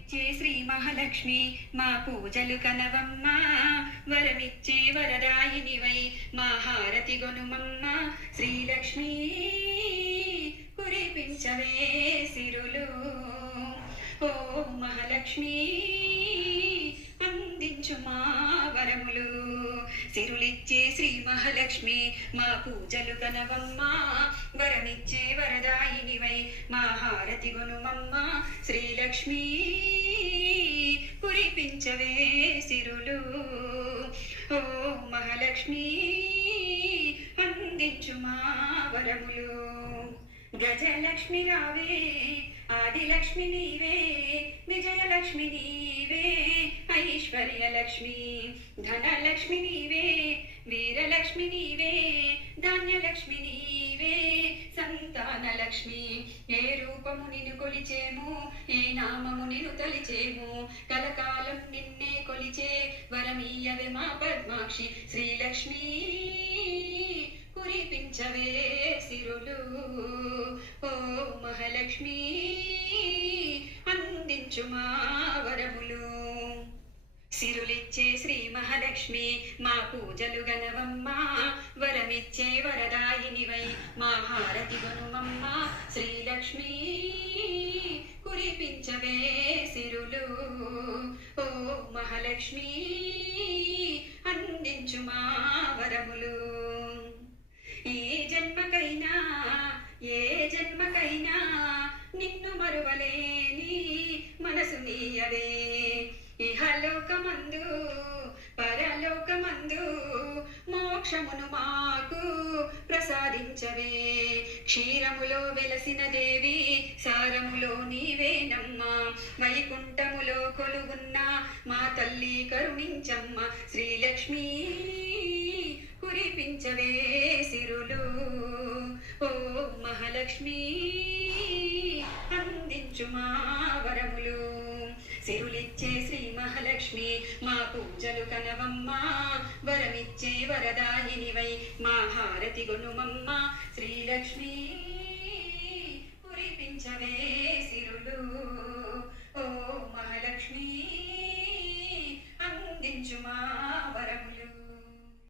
సిరులిచ్చే శ్రీ మహాలక్ష్మి మా పూజలు కనవమ్మ వరమిచ్చే వరదాయినివై మా హారతి గొనుమమ్మ శ్రీలక్ష్మి కురిపించవే సిరులు ఓ మహాలక్ష్మి అందించు మా వరములు సిరులిచ్చే శ్రీ మహాలక్ష్మి మా పూజలు కనవమ్మ వరమిచ్చే వరదాయినివై మా హారతి గొనుమమ్మ శ్రీలక్ష్మి కురిపించవే సిరులు ఓ మహాలక్ష్మి అందించు మా వరములు గజలక్ష్మి రావే ఆదిలక్ష్మి నీవే విజయలక్ష్మి నీవే ఐశ్వర్యలక్ష్మి ధనలక్ష్మి నీవే వీరలక్ష్మి నీవే ధాన్యలక్ష్మి నీవే సంతానలక్ష్మి ఏ రూపము నిన్ను కొలిచేము ఏ నామము నిన్ను తలిచేము కలకాలం నిన్నే కొలిచే వరమీయవే మా పద్మాక్షి శ్రీలక్ష్మి కురిపించవే సిరులు ఓ మహాలక్ష్మి అందించు మా వరములు సిరులిచ్చే శ్రీ మహాలక్ష్మి మా పూజలు గనవమ్మ వరమిచ్చే వరదాయినివై మా హారతి గొనుమమ్మ శ్రీలక్ష్మి కురిపించవే సిరులు ఓ మహాలక్ష్మి అందించు మా వరములు ఈ జన్మకైనా ఏ జన్మకైనా నిన్ను మరువలేని మనసు నీయవే ఇహలోకమందు పరలోకమందు మోక్షమును మాకు ప్రసాదించవే క్షీరములో వెలసిన దేవి సారములో నీవేనమ్మా వైకుంఠములో కొలుగున్న మా తల్లి కరుణించమ్మ శ్రీలక్ష్మి కురిపించవే సిరులు ఓ మహాలక్ష్మి అందించు మా వరములు సిరులిచ్చే శ్రీ మహాలక్ష్మి మా పూజలు కనవమ్మ వరమిచ్చే వరదాయినివై మా హారతి గొనుమమ్మ శ్రీలక్ష్మి